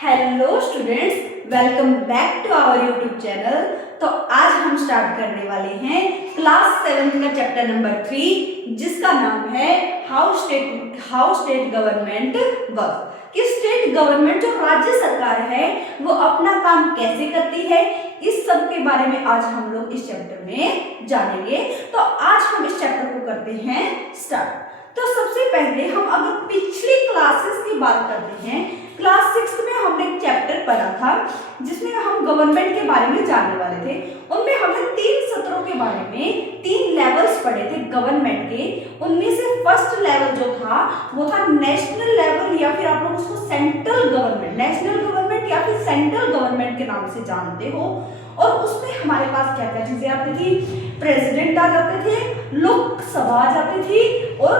Hello students, welcome back to our YouTube channel. तो आज हम स्टार्ट करने वाले हैं क्लास 7 का चैप्टर नंबर 3, जिसका नाम है हाउ स्टेट गवर्नमेंट वर्क। कि स्टेट गवर्नमेंट जो राज्य सरकार है वो अपना काम कैसे करती है, इस सब के बारे में आज हम लोग इस चैप्टर में जानेंगे। तो आज हम इस चैप्टर को करते हैं स्टार्ट। तो सबसे पहले हम अगर पिछली क्लासेस की बात करते हैं, क्लास 6 में हमने एक चैप्टर पढ़ा था जिसमें हम गवर्नमेंट के बारे में जानने वाले थे। उनमें हमने 3 सत्रों के बारे में 3 लेवल्स पढ़े थे गवर्नमेंट के। उनमें से फर्स्ट लेवल जो था वो था नेशनल लेवल, या फिर आप लोग उसको सेंट्रल गवर्नमेंट, नेशनल गवर्नमेंट या फिर सेंट्रल गवर्नमेंट के नाम से जानते हो। और उसमें हमारे पास क्या क्या चीजें आती थी, प्रेसिडेंट आ जाते थे, लोकसभा आ जाती थी और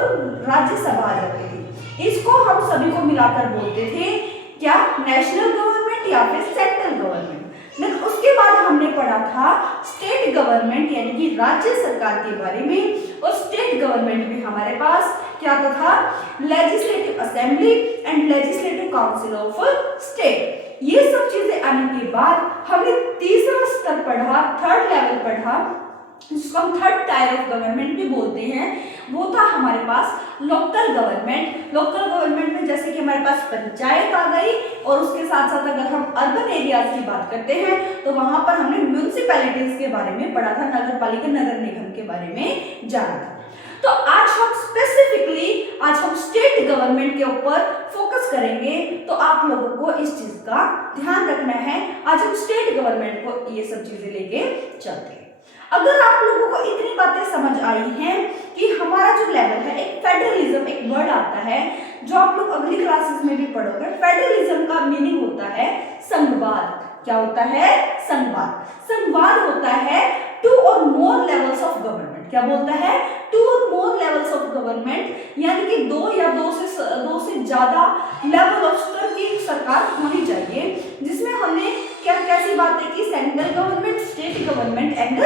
राज्यसभा आ जाती थी। इसको हम सभी को मिलाकर बोलते थे क्या, नेशनल गवर्नमेंट या फिर सेंट्रल गवर्नमेंट। लेकिन उसके बाद हमने पढ़ा था स्टेट गवर्नमेंट यानी कि राज्य सरकार के बारे में। और स्टेट गवर्नमेंट में हमारे पास क्या था, legislative assembly and legislative council of state. ये सब चीजें आने के बाद हमने तीसरा स्तर पढ़ा, थर्ड लेवल पढ़ा, जिसको हम थर्ड टायर ऑफ गवर्नमेंट भी बोलते हैं। वो था हमारे पास लोकल गवर्नमेंट। लोकल गवर्नमेंट में जैसे कि हमारे पास पंचायत आ गई, और उसके साथ साथ अगर हम अर्बन एरियाज की बात करते हैं तो वहां पर हमने म्यूनिसिपैलिटीज के बारे में पढ़ा था, नगर पालिका नगर निगम के बारे में जाना था। तो आज हम स्पेसिफिकली आज हम स्टेट गवर्नमेंट के ऊपर फोकस करेंगे। तो आप लोगों को इस चीज का ध्यान रखना है। आज हम स्टेट गवर्नमेंट को ये सब चीजें लेके चलते हैं। अगर आप लोगों को इतनी बातें समझ आई हैं कि हमारा जो लेवल है, एक फेडरलिज्म, एक वर्ड आता है जो आप लोग अगली क्लासेस में भी पढ़ोगे। फेडरलिज्म का मीनिंग होता है संघवाद। क्या होता है? संघवाद। संघवाद होता है टू और मोर लेवल्स ऑफ गवर्नमेंट। क्या बोलता है? टू और मोर लेवल्स ऑफ गवर्नमेंट, यानी कि दो या दो से ज्यादा लेवल ऑफ स्तर की सरकार होनी चाहिए, जिसमें हमने क्या कैसी बातें की, central government, state government and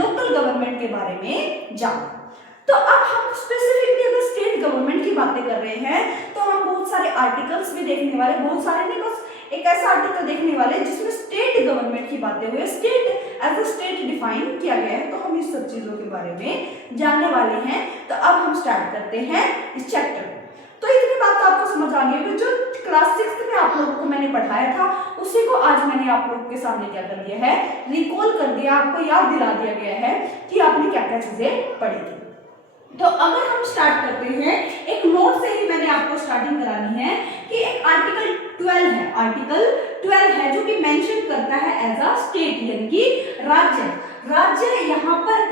local government के बारे में जाना। तो अब हम स्पेसिफिकली अगर स्टेट गवर्नमेंट की बातें कर रहे हैं तो हम बहुत सारे आर्टिकल्स भी देखने वाले, बहुत सारे नहीं, बस एक ऐसा आर्टिकल देखने वाले जिसमें स्टेट गवर्नमेंट की बातें हुई है, state as a state define किया गया है। तो हम इस सब चीजों के बारे में जानने वाले हैं। तो अब हम स्टार्ट करते हैं इस चैप्टर को। तो इतनी बात तो आपको समझ आ गई, जो क्लास 6 में आप लोगों को मैंने पढ़ाया था उसी को आज मैंने आप लोगों के सामने क्या कर दिया है, रिकॉल कर दिया, आपको याद दिला दिया गया है कि आपने क्या क्या चीजें पढ़ी थी। तो अगर हम स्टार्ट करते हैं, एक नोट से ही मैंने आपको स्टार्टिंग करानी है कि एक आर्टिकल 12 है, आर्टिकल 12 है जो कि मेंशन करता है एज अ स्टेट, यानी कि राज्य। राज्य यहाँ पर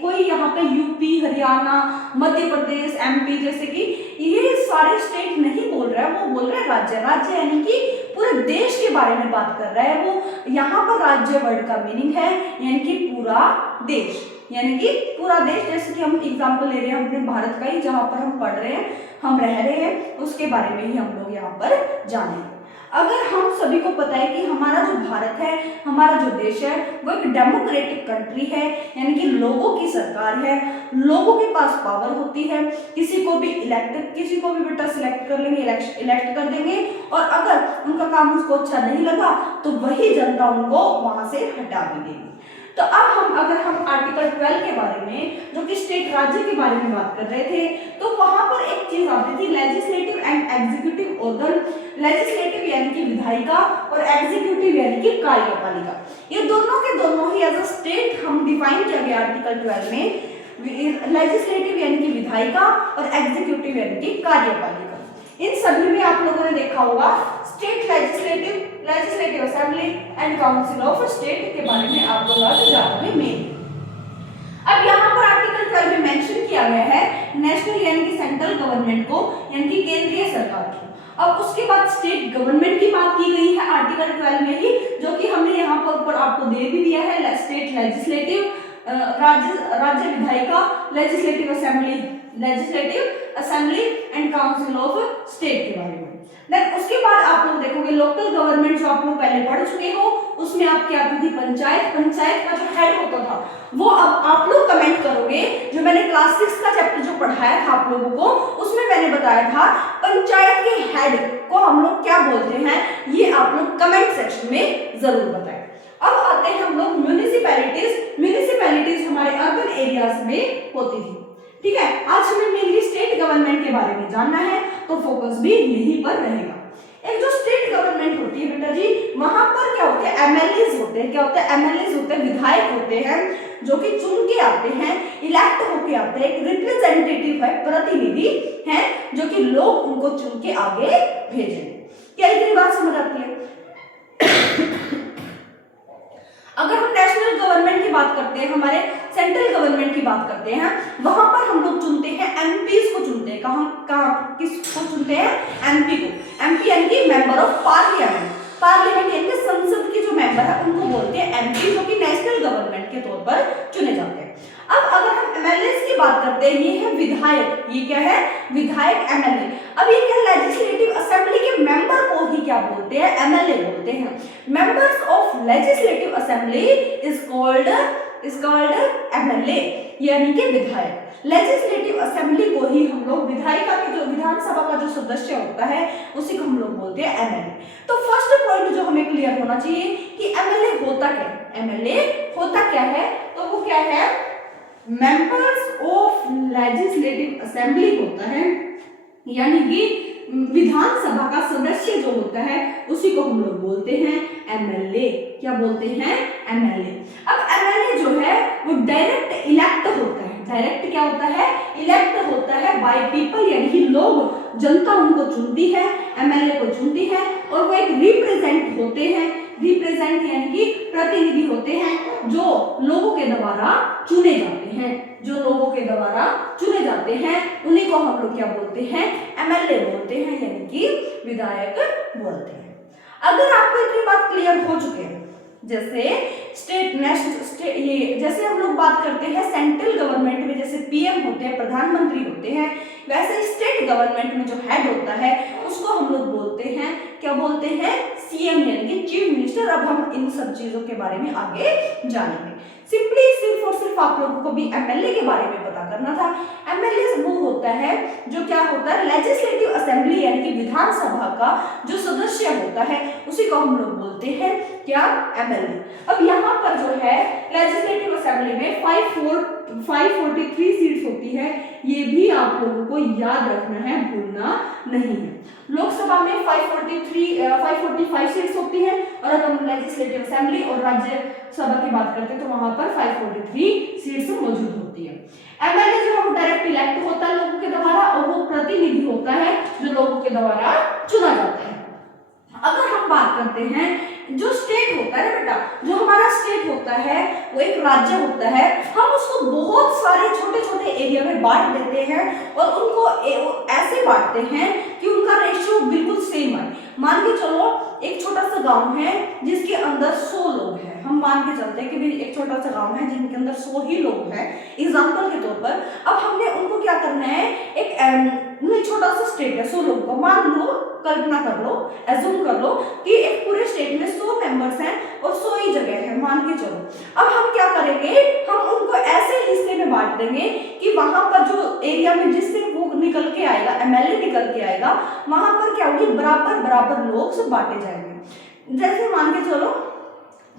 कोई यहाँ पे यूपी, हरियाणा, मध्य प्रदेश, एमपी जैसे कि ये सारे स्टेट नहीं बोल रहा है, वो बोल रहा है राज्य। राज्य यानी कि पूरे देश के बारे में बात कर रहा है वो। यहाँ पर राज्य वर्ड का मीनिंग है यानी कि पूरा देश, यानी कि पूरा देश। जैसे कि हम एग्जाम्पल ले रहे हैं अपने भारत का ही, जहाँ पर हम पढ़ रहे हैं, हम रह रहे हैं, उसके बारे में ही हम लोग यहाँ पर जानेंगे। अगर हम सभी को पता है कि हमारा जो भारत है, हमारा जो देश है, वो एक डेमोक्रेटिक कंट्री है, यानी कि लोगों की सरकार है, लोगों के पास पावर होती है। किसी को भी बेटा सिलेक्ट कर लेंगे, इलेक्ट कर देंगे, और अगर उनका काम उसको अच्छा नहीं लगा तो वही जनता उनको वहां से हटा भी देगी। तो अब अगर हम आर्टिकल 12 के बारे में, जो कि स्टेट राज्य के बारे में बात कर रहे थे, तो वहां पर एक चीज आती थी, legislative and executive organ. Legislative यानी कि विधायिका और एग्जीक्यूटिव यानी कि कार्यपालिका। ये दोनों के दोनों ही एज अ स्टेट हम डिफाइन किया गया आर्टिकल 12 में। लेजिस्लेटिव यानी कि विधायिका और एग्जीक्यूटिव यानी कि कार्यपालिका। इन सभी में आप लोगों ने देखा होगा state legislative assembly and council of state के बारे में आप लोग आज जानेंगे मेन। अब यहाँ पर आर्टिकल 12 में मेंशन किया गया है नेशनल यानी कि सेंट्रल गवर्नमेंट को, यानी कि केंद्रीय सरकार को। अब उसके बाद स्टेट गवर्नमेंट की बात की गई है आर्टिकल 12 में ही, जो कि हमने यहाँ पर ऊपर आपको दे भी दिया है। स्टेट लेजिस्लेटिव, राज्य विधायिका, legislative assembly and council of state के बारे में। देन उसके बाद आप लोग देखोगे लोकल गवर्नमेंट, जो आप लोग पहले पढ़ चुके हो, उसमें आपकी आती थी पंचायत। पंचायत का जो हेड होता था वो अब आप लोग कमेंट करोगे, जो मैंने क्लास 6 का चैप्टर जो पढ़ाया था आप लोगों को, उसमें मैंने बताया था पंचायत के हेड को हम लोग क्या बोलते हैं, ये आप लोग कमेंट सेक्शन में जरूर बताएं। अब आते हैं हम लोग म्यूनिसिपैलिटीज। म्यूनिसिपैलिटीज हमारे अर्बन एरियाज में होती थी, ठीक है। आज हमें मेनली स्टेट गवर्नमेंट के बारे में जानना है, तो फोकस भी यहीं पर रहेगा। एक जो स्टेट गवर्नमेंट होती है बेटा जी, वहां पर क्या होते हैं, एमएलएज होते हैं। क्या होते हैं, एमएलएज होते हैं, विधायक होते हैं जो कि चुन के आते हैं, इलेक्ट होके आते हैं। एक रिप्रेजेंटेटिव है, प्रतिनिधि है, जो कि लोग उनको चुन के आगे भेजेंगे। क्या इतनी बात समझ आती है? अगर हम नेशनल गवर्नमेंट की बात करते हैं, हमारे सेंट्रल गवर्नमेंट की बात करते हैं, वहां पर हम लोग चुनते हैं एमपीज को चुनते हैं। कहाँ किसको चुनते हैं? एमपी को। एमपी यानी कि मेंबर ऑफ पार्लियामेंट। पार्लियामेंट यानी कि संसद के जो मेंबर है उनको बोलते हैं एमपी, जो कि नेशनल गवर्नमेंट के तौर पर चुने जाते हैं। अब अगर हम एमएलए की बात करते हैं, ये है विधायक। ये क्या है? विधायक, एमएलए। अब ये क्या, लेजिस्लेटिव असेंबली के मेंबर को ही क्या बोलते हैं? एमएलए बोलते हैं। Members of legislative assembly is called MLA, यानी कि विधायक। लेजिस्लेटिव असेंबली को ही हम लोग विधायिका के जो विधानसभा का जो सदस्य होता है उसी को हम लोग बोलते हैं एमएलए। तो फर्स्ट पॉइंट जो हमें क्लियर होना चाहिए कि एमएलए होता क्या है। एमएलए होता क्या है? तो वो क्या है? मेंबर्स ऑफ लेजिस्लेटिव असेंबली होता है, यानी कि विधानसभा का सदस्य जो होता है उसी को हम लोग बोलते हैं एमएलए। क्या बोलते हैं? एमएलए। अब एमएलए जो है वो डायरेक्ट इलेक्ट होता है। डायरेक्ट क्या होता है? इलेक्ट होता है बाय पीपल, यानी कि लोग, जनता उनको चुनती है, एमएलए को चुनती है, और वो एक रिप्रेजेंट होते हैं। रिप्रेजेंट यानी कि प्रतिनिधि होते हैं जो लोगों के द्वारा चुने जाते हैं। जो लोगों के द्वारा चुने जाते हैं उन्हीं को हम लोग क्या बोलते हैं? एमएलए बोलते हैं, यानी कि विधायक बोलते हैं। अगर आपको इतनी बात क्लियर हो चुके हैं, जैसे स्टेट नेशनल ये जैसे हम लोग बात करते हैं सेंट्रल गवर्नमेंट में जैसे पीएम होते हैं, प्रधानमंत्री होते हैं, वैसे स्टेट गवर्नमेंट में जो हेड होता है उसको हम लोग बोलते हैं, क्या बोलते हैं? सीएम, यानी कि चीफ मिनिस्टर। अब हम इन सब चीजों के बारे में आगे जानेंगे। सिंपली सिर्फ और सिर्फ आप लोगों को भी एमएलए के बारे में पता करना था। एमएलए वो होता है जो क्या होता है? लेजिस्लेटिव असेंबली, यानी कि विधानसभा का जो सदस्य होता है उसी को हम लोग बोलते हैं क्या? एमएलए। अब यहाँ पर जो है लेजिस्लेटिव असेंबली में 543 सीट्स होती है, ये भी आप लोगों को याद रखना है, भूलना नहीं है। लोकसभा में 545 सीट्स होती है, और अगर हम लेजिस्लेटिव असेंबली और राज्यसभा की बात करते हैं तो वहां पर 543 सीट्स मौजूद होती है। एमएलए जो है वो डायरेक्ट इलेक्ट होता है लोगों के द्वारा, और वो प्रतिनिधि होता है जो लोगों के द्वारा चुना जाता है। अगर हम बात करते हैं जो स्टेट होता है बेटा, जो हमारा स्टेट होता है वो एक राज्य होता है, हम उसको बहुत सारे छोटे छोटे एरिया में बांट देते हैं और उनको ऐसे बांटते हैं कि उनका रेशियो बिल्कुल सेम है। मान के चलो एक छोटा सा गांव है जिसके अंदर 100 लोग हैं, हम मान के चलते हैं कि भी एक छोटा सा गांव है जिनके अंदर 100 ही लोग हैं एग्जाम्पल के तौर पर। अब हमने उनको क्या करना है, एक छोटा सा स्टेट है 100 लोगों का, मान लो, कल्पना कर लो, एज्यूम कर लो कि एक पूरे स्टेट में 100 मेंबर्स हैं और 100 ही जगह है, मान के चलो। अब हम क्या करेंगे, हम उनको ऐसे हिस्से में बांट देंगे कि वहां पर जो एरिया में जिससे वो निकल के आएगा, एमएलए निकल के आएगा, वहां पर क्या होगी, बराबर बराबर लोग से बांटे जाएंगे। जैसे मान के चलो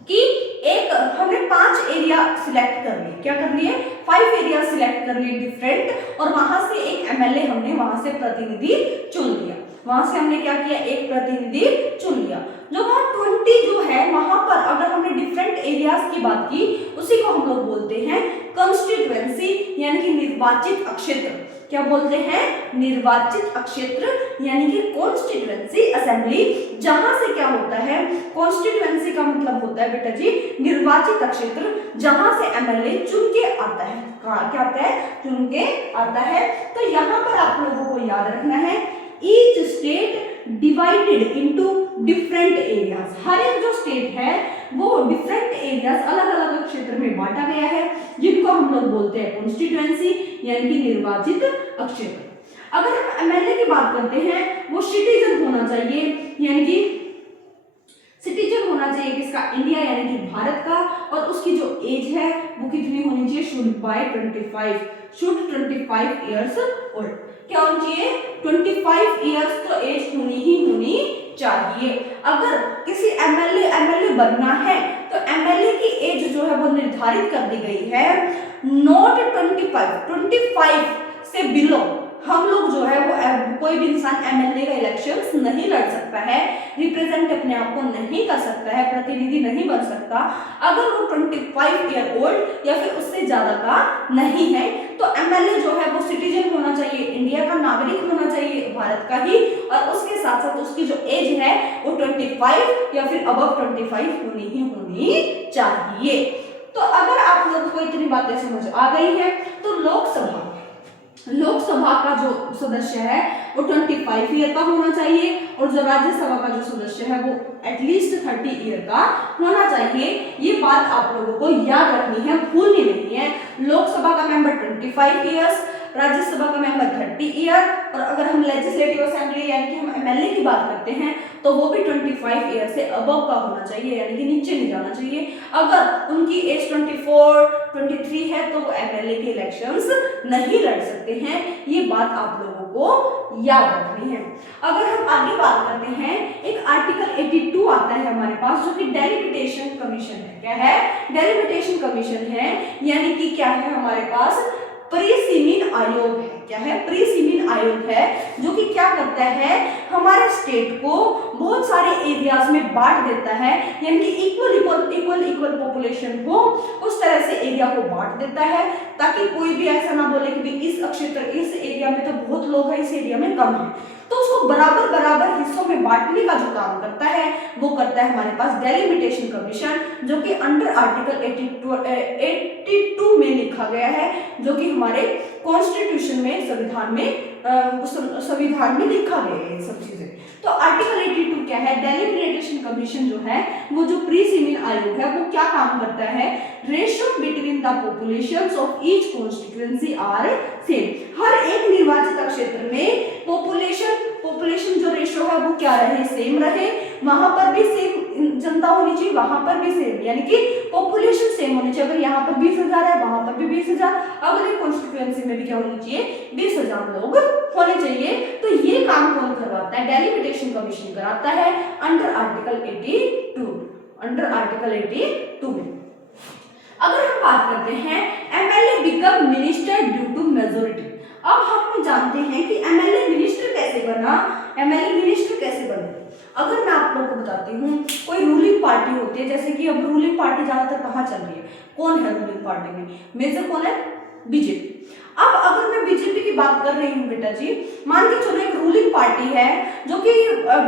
कि एक हमने 5 एरिया सिलेक्ट कर लिए, क्या कर लिए, 5 एरिया सिलेक्ट कर लिए डिफरेंट, और वहां से एक एमएलए हमने वहां से प्रतिनिधि चुन लिया। वहां से हमने क्या किया, एक प्रतिनिधि चुन लिया। जो वहां 20 जो है वहां पर अगर हमने डिफरेंट एरियाज की बात की, उसी को हम लोग बोलते हैं कॉन्स्टिट्यूएंसी, यानी कि निर्वाचित क्षेत्र। क्या बोलते हैं, निर्वाचित क्षेत्र, यानी कि कॉन्स्टिट्यूएंसी असेंबली। जहां से क्या होता है, कॉन्स्टिट्यूएंसी का मतलब होता है बेटा जी निर्वाचित क्षेत्र, जहां से एमएलए चुन के आता है। क्या आता है, चुन के आता है। तो यहाँ पर आप लोगों को याद रखना है, each state divided into different areas. हर एक जो स्टेट है वो डिफरेंट एरियाज, अलग अलग क्षेत्र में बांटा गया है, जिनको हम लोग बोलते हैं कॉन्स्टिट्यूएंसी, यानी कि निर्वाचित क्षेत्र। अगर हम एमएलए की बात करते हैं, वो सिटीजन होना चाहिए, यानी कि सिटीजन होना चाहिए किसका, इंडिया यानी कि भारत का, और उसकी जो एज है वो कितनी होनी चाहिए, शुड 25 इयर्स ओल्ड। क्या होनी चाहिए, 25 ईयर्स तो एज होनी ही होनी चाहिए। अगर किसी एमएलए बनना है तो एमएलए की एज जो है वो निर्धारित कर दी गई है, नॉट 25 से बिलो हम लोग जो है वो कोई भी इंसान एमएलए का इलेक्शंस नहीं लड़ सकता है, रिप्रेजेंट अपने आप को नहीं कर सकता है, प्रतिनिधि नहीं बन सकता अगर वो 25 ईयर ओल्ड या फिर उससे ज्यादा का नहीं है। तो एमएलए जो है वो सिटीजन होना चाहिए, इंडिया का नागरिक होना चाहिए, भारत का ही, और उसके साथ साथ उसकी जो एज है वो 25 या फिर अबव 25 होनी ही होनी चाहिए। तो अगर आप लोगों को इतनी बातें समझ आ गई है तो लोकसभा का जो सदस्य है वो 25 ईयर का होना चाहिए और जो राज्यसभा का जो सदस्य है वो एटलीस्ट 30 ईयर का होना चाहिए। ये बात आप लोगों को याद रखनी है, भूलनी नहीं है। लोकसभा का मेंबर 25 ईयर्स, राज्यसभा का मेंबर 30 ईयर, और अगर हम लेजिस्लेटिव असेंबली यानी कि हम एमएलए की बात करते हैं तो वो भी 25 ईयर से अबव का होना चाहिए, यानी कि नीचे नहीं जाना चाहिए। अगर उनकी एज 24, 23 है तो वो एमएलए के इलेक्शंस नहीं लड़ सकते हैं। ये बात आप लोगों को याद रखनी है। अगर हम आगे बात करते हैं, एक आर्टिकल 82 आता है हमारे पास जो कि डेलिमिटेशन कमीशन है। क्या है? डेलिमिटेशन कमीशन है, यानी कि क्या है हमारे पास प्री-सीमिन आयोग है। क्या है? प्री-सीमिन आयोग है जो कि क्या करता है, हमारे स्टेट को बहुत सारे एरियाज में बांट देता है, यानी कि इक्वल पॉपुलेशन हो उस तरह से एरिया को बांट देता है, ताकि कोई भी ऐसा ना बोले कि इस क्षेत्र इस एरिया में तो बहुत लोग हैं, इस एरिया में कम है। तो उसको बराबर बराबर हिस्सों में बांटने का जो काम करता है वो करता है हमारे पास डेलिमिटेशन कमीशन, जो कि अंडर आर्टिकल 82 में लिखा गया है, जो कि हमारे कॉन्स्टिट्यूशन में संविधान में लिखा गया है ये सब चीजें। तो आर्टिकल 82 क्या है? डेलिमिटेशन कमीशन जो है वो जो प्री-सीमिन आयोग है वो क्या काम करता है, ratio between the populations of each constituency are same. हर एक निर्वाचित क्षेत्र में पॉपुलेशन जो रेशियो है वो क्या रहे, सेम रहे, वहां पर भी सेम जनता होनी चाहिए, वहां पर भी सेम, यानी कि पॉपुलेशन सेम होनी चाहिए। अगर यहाँ पर 20,000 है वहां पर भी 20,000, अगले कॉन्स्टिट्यूएंसी में भी क्या होनी चाहिए, 20,000 लोग होने चाहिए। तो ये काम कौन करवाता है? डेलिमिटेशन कमीशन कराता है अंडर आर्टिकल 82 में। अगर हम बात करते हैं MLA become minister due to majority. अब हम जानते हैं कि एमएलए मिनिस्टर कैसे बना, एमएलए मिनिस्टर कैसे बने। अगर मैं आप लोगों को बताती हूँ, कोई रूलिंग पार्टी होती है, जैसे कि अब रूलिंग पार्टी ज्यादातर कहाँ चल रही है, कौन है रूलिंग पार्टी में, मेजर कौन है, बीजेपी। अब अगर मैं बीजेपी की बात कर रही हूँ बेटा जी, मान के चलो एक रूलिंग पार्टी है जो कि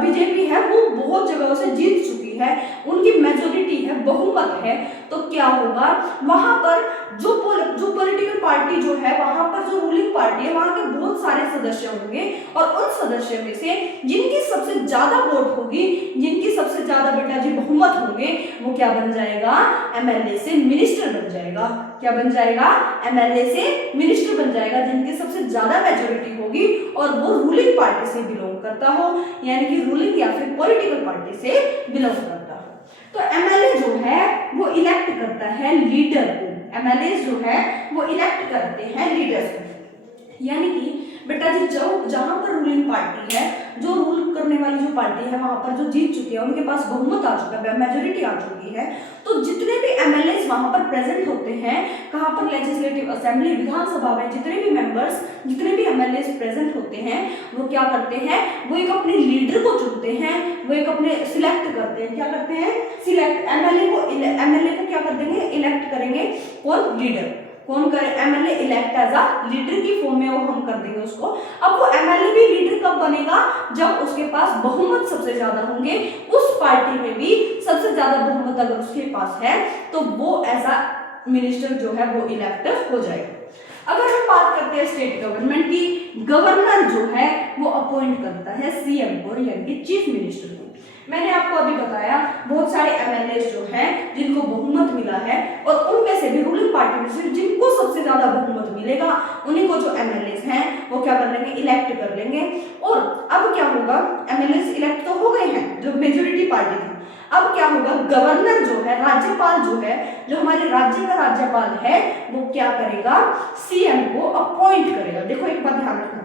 बीजेपी है, वो बहुत जगहों से जीत चुकी है, उनकी मेजोरिटी है, बहुमत है, तो क्या होगा, वहां पर जो पॉलिटिकल पार्टी जो है, वहां पर जो रूलिंग पार्टी है वहां के बहुत सारे सदस्य होंगे, और उन सदस्यों में से जिनकी सबसे ज्यादा वोट होगी, जिनकी सबसे ज्यादा बेटा जी बहुमत होंगे, वो क्या बन जाएगा, एमएलए से मिनिस्टर बन जाएगा। क्या बन जाएगा? एमएलए से मिनिस्टर बन जाएगा, जिनकी सबसे ज्यादा मेजोरिटी होगी और वो रूलिंग पार्टी से बिलोंग करता हो, यानी कि रूलिंग या फिर पॉलिटिकल पार्टी से बिलोंग करता हो। तो एमएलए जो है वो इलेक्ट करता है लीडर को, एमएलए जो है वो इलेक्ट करते हैं लीडर्स को, यानी कि बेटा जी जहां पर रूलिंग पार्टी है, जो रूल करने वाली जो पार्टी है, वहां पर जो जीत चुकी है, उनके पास बहुमत आ चुका है, मेजोरिटी आ चुकी है, तो जितने भी एमएलए वहां पर प्रेजेंट होते हैं, कहां पर, लेजिस्लेटिव असेंबली, विधानसभा में जितने भी मेंबर्स, जितने भी एमएलए प्रेजेंट होते हैं, वो क्या करते हैं, वो एक अपने लीडर को चुनते हैं, वो एक अपने सिलेक्ट करते हैं। क्या करते हैं? सिलेक्ट। एमएलए को क्या कर देंगे, इलेक्ट करेंगे, कौन, लीडर। कौन करे? MLA elect as a leader की फॉर्म में वो हम कर देंगे उसको। अब वो एमएलए भी लीडर कब बनेगा, जब उसके पास बहुमत सबसे ज्यादा होंगे, उस पार्टी में भी सबसे ज्यादा बहुमत अगर उसके पास है तो वो एज अ मिनिस्टर जो है वो इलेक्टिव हो जाएगा। अगर हम बात करते हैं स्टेट गवर्नमेंट की, गवर्नर जो है वो अपॉइंट करता है सीएम को, यानी कि चीफ मिनिस्टर को। मैंने आपको अभी बताया बहुत सारे एमएलए जो हैं जिनको बहुमत मिला है, और उनमें से भी रूलिंग पार्टी में से जिनको सबसे ज्यादा बहुमत मिलेगा, उन्हीं को जो एमएलए हैं वो क्या कर लेंगे, इलेक्ट कर लेंगे। और अब क्या होगा, एमएलए इलेक्ट तो हो गए हैं जो मेजोरिटी पार्टी थी, अब क्या होगा, गवर्नर जो है, राज्यपाल जो है, जो हमारे राज्य का राज्यपाल है, वो क्या करेगा, सीएम को अपॉइंट करेगा। देखो एक बात ध्यान रखना,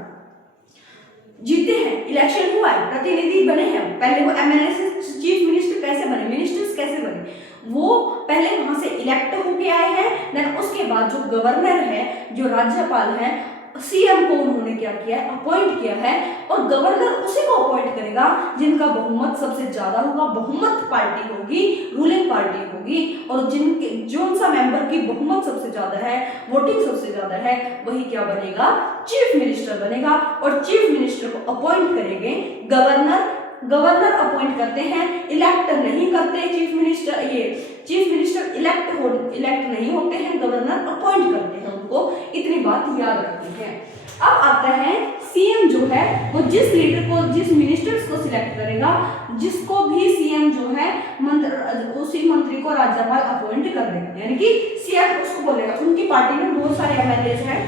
जीते हैं, इलेक्शन हुआ है, प्रतिनिधि बने हैं, पहले वो एमएलए से चीफ मिनिस्टर कैसे बने, मिनिस्टर्स कैसे बने, वो पहले वहां से इलेक्ट होके आए हैं। देन उसके बाद जो गवर्नर है, जो राज्यपाल है, सीएम को उन्होंने क्या किया है, अपॉइंट किया है, और गवर्नर उसी को अपॉइंट करेगा जिनका बहुमत सबसे ज्यादा होगा, बहुमत पार्टी होगी, रूलिंग पार्टी होगी, और जिनके जो सा मेंबर की बहुमत सबसे ज्यादा है, वोटिंग सबसे ज्यादा है, वही क्या बनेगा, चीफ मिनिस्टर बनेगा। और चीफ मिनिस्टर को अपॉइंट करेंगे गवर्नर, गवर्नर अपॉइंट करते हैं, इलेक्ट नहीं करते चीफ मिनिस्टर, ये चीफ मिनिस्टर इलेक्ट नहीं होते हैं, गवर्नर अपॉइंट करते हैं उनको, इतनी बात याद रखनी है। अब आता है सीएम जो है वो जिस लीडर को, जिस मिनिस्टर्स को सिलेक्ट करेगा, जिसको भी सीएम जो है उसी मंत्री को राज्यपाल अपॉइंट कर देगा, यानी कि सीएम उसको बोलेगा, उनकी पार्टी में बहुत सारे एमएलए हैं,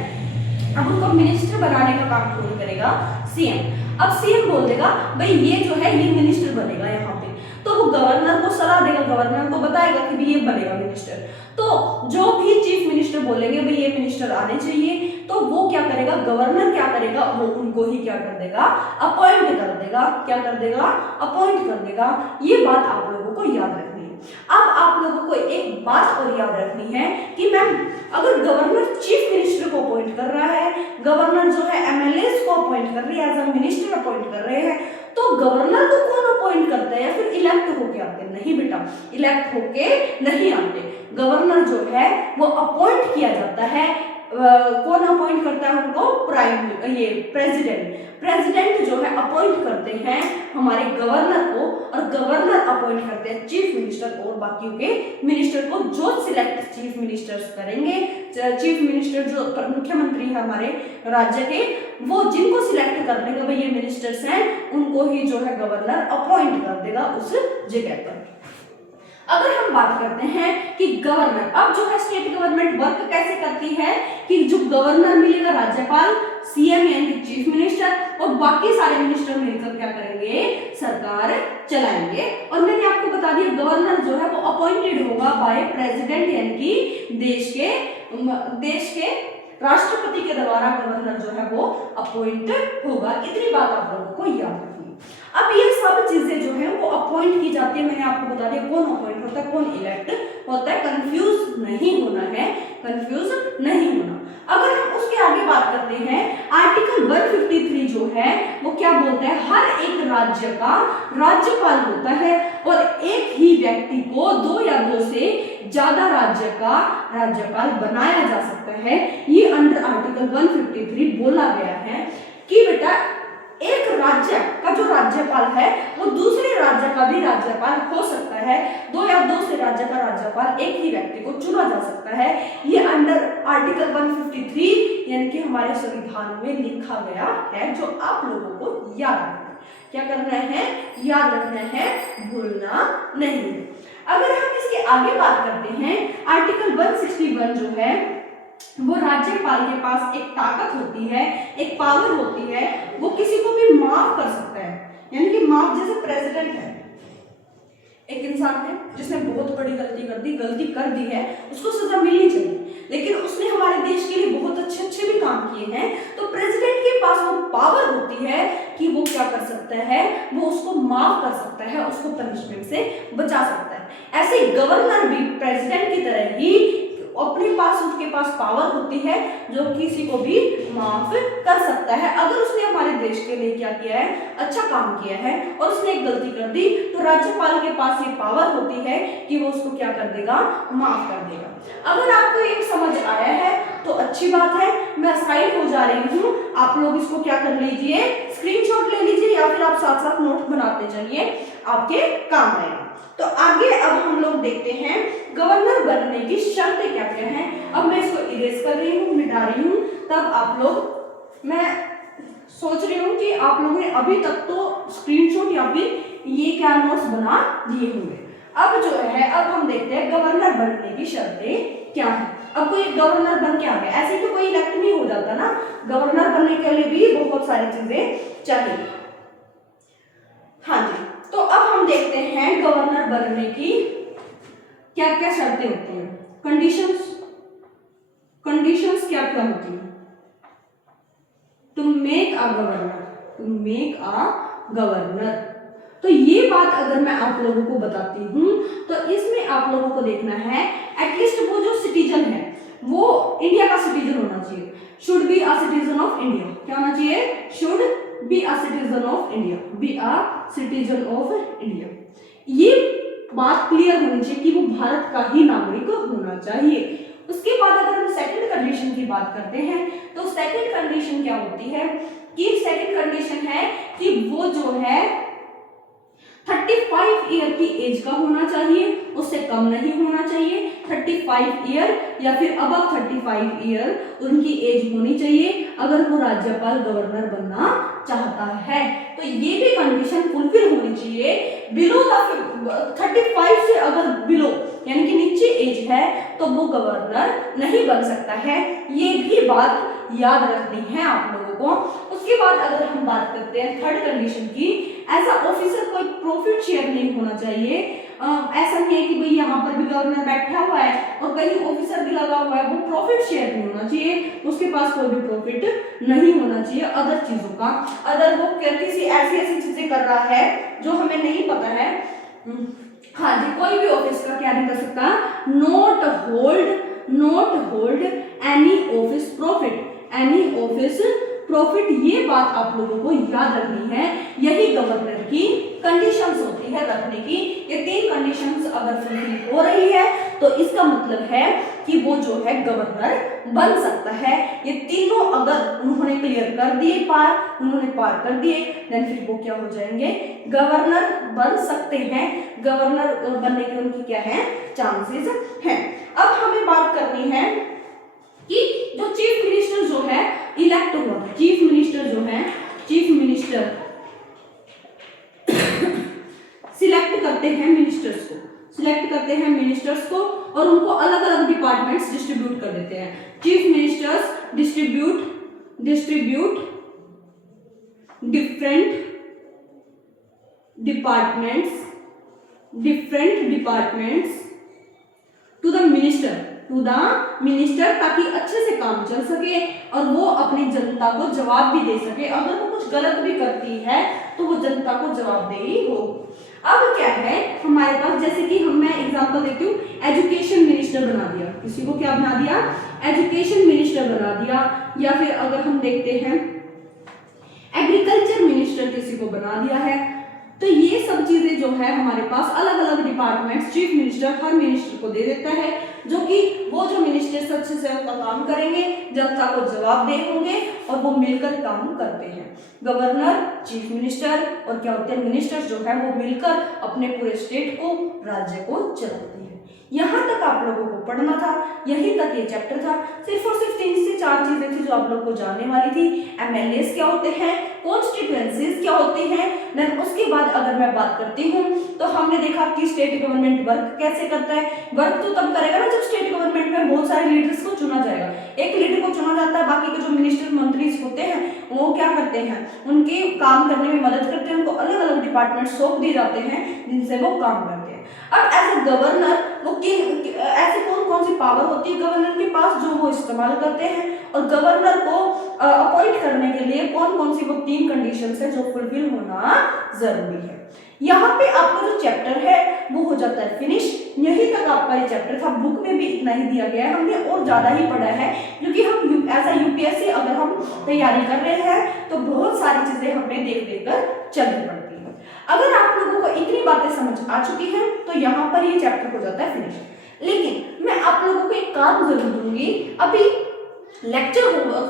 अब उनको मिनिस्टर बनाने का काम कौन करेगा, सीएम। अब सीएम बोल देगा भाई ये जो है ये मिनिस्टर बनेगा यहाँ पे, तो वो गवर्नर को सलाह देगा, गवर्नर को बताएगा कि भाई ये बनेगा मिनिस्टर। तो जो भी चीफ मिनिस्टर बोलेंगे भाई ये मिनिस्टर आने चाहिए, तो वो क्या करेगा, गवर्नर क्या करेगा, वो उनको ही क्या कर देगा, अपॉइंट कर देगा, क्या कर देगा, अपॉइंट कर देगा। ये बात आप लोगों को याद रखनी है। अब आप लोगों को एक बात और याद रखनी है कि मैम अगर गवर्नर चीफ मिनिस्टर को अपॉइंट कर रहा है, गवर्नर जो है एमएलए को अपॉइंट कर रही है, एज अ मिनिस्टर अपॉइंट कर रहे हैं, तो गवर्नर को कौन अपॉइंट करता है या फिर इलेक्ट होके आते हैं? नहीं बेटा, इलेक्ट होके नहीं आते। गवर्नर जो है वो अपॉइंट किया जाता है, कौन अपॉइंट करता है उनको, ये प्रेसिडेंट जो है अपॉइंट करते हैं हमारे गवर्नर को, और गवर्नर अपॉइंट करते हैं चीफ मिनिस्टर और बाकियों के मिनिस्टर को, जो सिलेक्ट चीफ मिनिस्टर्स करेंगे, चीफ मिनिस्टर जो मुख्यमंत्री है हमारे राज्य के, वो जिनको सिलेक्ट कर लेंगे भाई ये मिनिस्टर्स हैं, उनको ही जो है गवर्नर अपॉइंट कर देगा उस जगह पर। अगर हम बात करते हैं कि गवर्नर, अब जो है स्टेट गवर्नमेंट वर्क कैसे करती है कि जो गवर्नर मिलेगा, राज्यपाल, सीएम यानी चीफ मिनिस्टर, और बाकी सारे मिनिस्टर मिलकर क्या करेंगे, सरकार चलाएंगे। और मैंने आपको बता दिया गवर्नर जो है वो अपॉइंटेड होगा बाय प्रेसिडेंट, यानी कि देश के राष्ट्रपति के द्वारा गवर्नर जो है वो अपॉइंट होगा। इतनी बात आप लोगों को याद रखनी। अब ये सब चीजें जो है वो अपॉइंट की जाती है, मैंने आपको बता दिया कौन अपॉइंट होता है, कौन इलेक्ट होता है, कंफ्यूज नहीं होना है, कंफ्यूज नहीं होना। अगर हम उसके आगे बात करते हैं, आर्टिकल 153 जो है वो क्या बोलता है, हर एक राज्य का राज्यपाल होता है, और एक ही व्यक्ति को 2 या 2 से ज्यादा राज्य का राज्यपाल बनाया जा सकता है। ये अंडर आर्टिकल 153 बोला गया है कि बेटा एक राज्य का जो राज्यपाल है वो दूसरे राज्य का भी राज्यपाल हो सकता है, 2 या 2 से राज्य का राज्यपाल एक ही व्यक्ति को चुना जा सकता है। ये अंडर आर्टिकल 153 यानी कि हमारे संविधान में लिखा गया है, जो आप लोगों को याद रखना है। क्या करना है, याद रखना है, भूलना नहीं। अगर हम इसके आगे बात करते हैं, आर्टिकल 161 जो है वो राज्यपाल के पास एक ताकत होती है, एक पावर होती है, वो किसी को भी माफ कर सकता है। यानी कि माफ, जैसे प्रेसिडेंट है, एक इंसान है जिसने बहुत बड़ी गलती कर दी है, उसको सजा मिलनी चाहिए, लेकिन उसने हमारे देश के लिए बहुत अच्छे भी काम किए हैं, तो प्रेसिडेंट के पास वो पावर होती है कि वो क्या कर सकता है, वो उसको माफ कर सकता है, उसको पनिशमेंट से बचा सकता है। ऐसे गवर्नर भी प्रेसिडेंट की तरह ही अपने पास, उसके पास पावर होती है जो किसी को भी माफ कर सकता है। अगर उसने हमारे देश के लिए क्या किया है, अच्छा काम किया है, और उसने एक गलती कर दी, तो राज्यपाल के पास ये पावर होती है कि वो उसको क्या कर देगा, माफ कर देगा। अगर आपको ये समझ आया है तो अच्छी बात है, मैं साइड हो जा रही हूँ, आप लोग इसको क्या कर लीजिए, स्क्रीनशॉट ले लीजिए, या फिर आप साथ साथ नोट बनाते चलिए, आपके काम आएगा। तो आगे अब हम लोग देखते हैं गवर्नर बनने की शर्तें क्या क्या हैं। अब मैं इसको इरेज कर रही हूँ, मिटा रही हूँ, तब आप लोग, मैं सोच रही हूँ कि आप लोगों ने अभी तक तो स्क्रीनशॉट या फिर ये क्या नोट्स बना लिए होंगे। अब जो है, अब हम देखते हैं गवर्नर बनने की शर्तें क्या है। अब कोई गवर्नर बन के आ गया, ऐसे तो कोई इलेक्ट नहीं हो जाता ना, गवर्नर बनने के लिए भी बहुत सारी चीजें चाहिए। हाँ जी, तो अब हम देखते हैं गवर्नर बनने की क्या क्या शर्तें होती हैं, कंडीशंस क्या क्या होती हैं to make a governor. To make a governor. तो ये बात अगर मैं आप लोगों को बताती हूँ तो इसमें आप लोगों को देखना है एटलीस्ट वो जो सिटीजन है वो इंडिया का सिटीजन होना चाहिए, should be a citizen of India. क्या होना चाहिए? Should be a citizen of India, be a citizen of India. ये बात क्लियर होनी चाहिए कि वो भारत का ही नागरिक होना चाहिए। उसके बाद अगर हम सेकंड कंडीशन की बात करते हैं तो सेकंड कंडीशन क्या होती है कि सेकंड कंडीशन है कि वो जो है 35 ईयर की एज का होना चाहिए, उससे कम नहीं होना चाहिए। 35 ईयर या फिर अबव 35 ईयर उनकी एज होनी चाहिए अगर वो राज्यपाल गवर्नर बनना चाहता है। तो ये भी कंडीशन फुलफिल होनी चाहिए। बिलो द 35 से अगर बिलो यानी कि नीचे एज है तो वो गवर्नर नहीं बन सकता है। ये भी बात याद रखनी है आप लोगों को। उसके बाद अगर हम बात करते हैं थर्ड कंडीशन की, एज अ ऑफिसर कोई प्रॉफिट शेयर नहीं होना चाहिए। ऐसा नहीं है कि भाई यहाँ पर भी गवर्नर बैठा हुआ है और कहीं ऑफिसर भी लगा हुआ है, वो प्रॉफिट शेयर नहीं होना चाहिए, उसके पास कोई भी प्रॉफिट नहीं होना चाहिए अदर चीजों का। अदर वो किसी ऐसी चीजें कर रहा है जो हमें नहीं पता है। हाँ जी, कोई भी ऑफिस का क्या नहीं कर सकता, not hold any office profit. ये बात आप लोगों को याद रखनी है। यही गवर्नर की कंडीशंस होती है रखने की। ये 3 कंडीशंस अगर फुलफिल हो रही है तो इसका मतलब है कि वो जो है गवर्नर बन सकता है। ये तीनों अगर उन्होंने क्लियर कर दिए, उन्होंने पार कर दिए, देन फिर वो क्या हो जाएंगे, गवर्नर बन सकते हैं। गवर्नर बनने के उनकी क्या है, चांसेस हैं। अब हमें बात करनी है कि जो चीफ मिनिस्टर जो है इलेक्ट हुआ, चीफ मिनिस्टर सिलेक्ट करते हैं मिनिस्टर्स को और उनको अलग अलग डिपार्टमेंट्स डिस्ट्रीब्यूट कर देते हैं। Chief ministers distribute different departments to the minister ताकि अच्छे से काम चल सके और वो अपनी जनता को जवाब भी दे सके। अगर वो कुछ गलत भी करती है तो वो जनता को जवाबदेही हो। अब क्या है हमारे पास, जैसे कि मैं एग्जांपल देती हूँ, एजुकेशन मिनिस्टर बना दिया, किसी को क्या बना दिया, एजुकेशन मिनिस्टर बना दिया। या फिर अगर हम देखते हैं एग्रीकल्चर मिनिस्टर किसी को बना दिया है। तो ये सब चीजें जो है हमारे पास अलग अलग डिपार्टमेंट्स चीफ मिनिस्टर हर मिनिस्टर को दे देता है, जो कि वो जो मिनिस्टर्स अच्छे से अपना काम करेंगे, जनता को जवाबदेह होंगे और वो मिलकर काम करते हैं। गवर्नर, चीफ मिनिस्टर और क्या होते हैं मिनिस्टर्स जो है वो मिलकर अपने पूरे स्टेट को, राज्य को चलाते हैं। यहाँ तक आप लोगों को पढ़ना था, यहीं तक ये चैप्टर था। सिर्फ और सिर्फ 3 से 4 चीजें थी जो आप लोग को जानने वाली थी। एमएलएस क्या होते हैं, कॉन्स्टिट्यूएंसीज क्या होती हैं। देन उसके बाद अगर मैं बात करती हूँ तो हमने देखा कि स्टेट गवर्नमेंट वर्क कैसे करता है। वर्क तो तब करेगा ना जब स्टेट गवर्नमेंट में बहुत सारे लीडर्स को चुना जाएगा। एक लीडर को चुना जाता है, बाकी के जो मिनिस्टर मंत्री होते हैं वो क्या करते हैं, उनके काम करने में मदद करते हैं, उनको अलग अलग डिपार्टमेंट सौंप दिए जाते हैं जिनसे वो काम करते हैं। अब एज ए गवर्नर वो ऐसे कौन सी पावर होती है गवर्नर के पास जो वो इस्तेमाल करते हैं, और गवर्नर को अपॉइंट करने के लिए कौन सी वो 3 कंडीशंस है जो फुलफिल होना जरूरी है। यहाँ पे आपका जो चैप्टर है वो हो जाता है फिनिश। यहीं तक आपका ये चैप्टर था। बुक में भी इतना ही दिया गया है, हमने और ज्यादा ही पढ़ा है क्योंकि हम ऐसा यूपीएससी अगर हम तैयारी कर रहे हैं तो बहुत सारी चीजें हमें देख कर चलनी पड़ती है। अगर आप लोगों को इतनी बातें समझ आ चुकी हैं तो यहाँ पर ये चैप्टर हो जाता है फिनिश। लेकिन मैं आप लोगों को एक काम जरूर दूंगी, अभी लेक्चर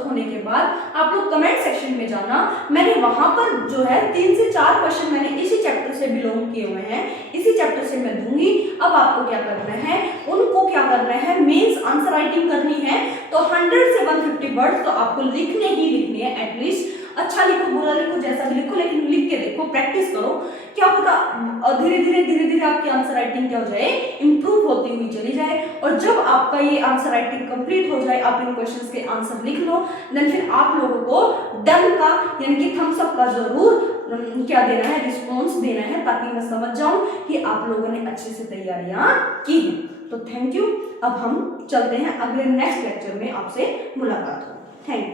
होने के बाद आप लोग कमेंट सेक्शन में जाना। मैंने वहां पर जो है 3 से 4 क्वेश्चन मैंने इसी चैप्टर से बिलोंग किए हुए हैं, इसी चैप्टर से मैं दूंगी। अब आपको क्या करना है, उनको क्या करना है, मेंस आंसर राइटिंग करनी है। तो 100 से 150 वर्ड्स तो आपको लिखने ही लिखने हैं एटलीस्ट। अच्छा लिखो, बुरा लिखो, जैसा भी लिखो, लेकिन लिख के देखो, प्रैक्टिस करो। क्या पता धीरे धीरे आपकी आंसर राइटिंग क्या हो जाए, इंप्रूव होती हुई चली जाए। और जब आपका ये आंसर राइटिंग कंप्लीट हो जाए, आप इन क्वेश्चंस के आंसर लिख लो, देन फिर आप लोगों को डन का यानी कि थम्स अप का जरूर क्या देना है, रिस्पॉन्स देना है, ताकि मैं समझ जाऊं कि आप लोगों ने अच्छे से तैयारियां की हैं। तो थैंक यू। अब हम चलते हैं अगले नेक्स्ट लेक्चर में आपसे मुलाकात हो। Thank you.